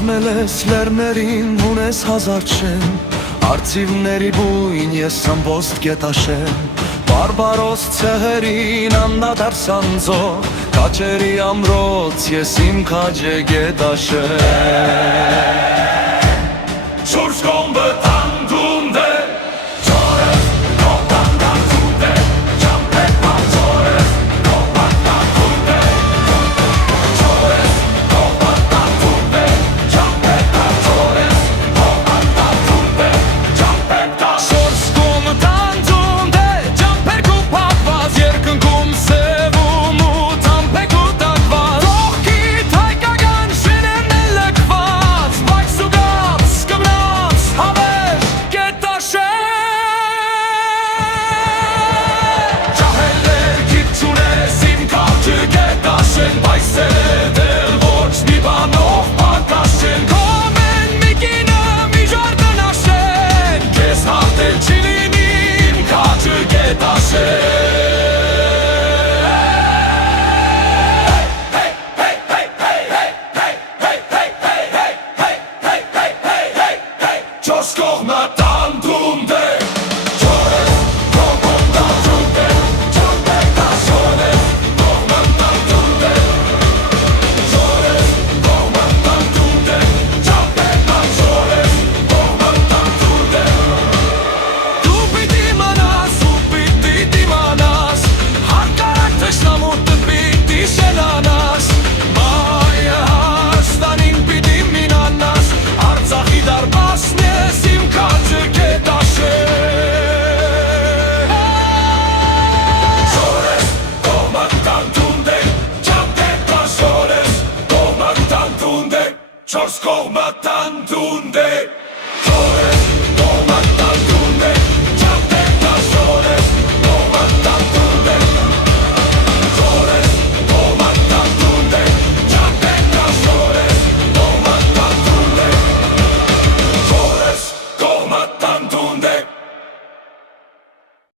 Կազմել ես լեռներին, ունես հազար չեն, Արծիվների բույն ես ամբոստ գետաշեն, Բարբարոս ցեղերին անդադար սանձող, Քաչերի ամրոց ես իմ քաջե գետաշեն։ Շուրջ կողմը տանդում դե, Չորես կողմանդան ծուտ է, Չամպետ մացորես կողմանդան ծուտ է, Չորես կողմանդան ծուտ է, Չամպետ մացորես կողմանդան ծուտ է, Չամպետ շորս կողմը տանդում դե, Չամպեր կուպակված երկնքում սևում ու տամպեք ու տակված, Ողքիտ հայկական շենեն է լքված, Բայց սուգած կմնաց հավեր գետաշեն։ Ճահելներ գիտ չունես իմ կապջը գետաշեն, Բայց սերետել ոչ մի բանով պակաս չեն, Կոմեն մի կինը մի ժար տնաշեն, Կեզ հատել չի լինի իմ կապջը գետաշեն։ Չորս կողմը տանդում դե, Չորես կողմանդան ծուտ է, Չամպետ մացորես կողմանդան ծուտ է, Չորես կողմանդան ծուտ է, Չամպետ մացորես կողմանդան ծուտ է։ Դու պիտի մնաս, ու պիտի դիմանաս, Հարկարակ թշնամուտը պիտի շենանաս, Մայը Հայաստանին պիտի մինանաս, Արցախի դարպասն ես իմ քաջը գետաշեն։ Չորես կողմանդան ծուտ է, Չամպետ մացորես կողմանդան ծուտ է, Չորս կողմանդան ծուտ է,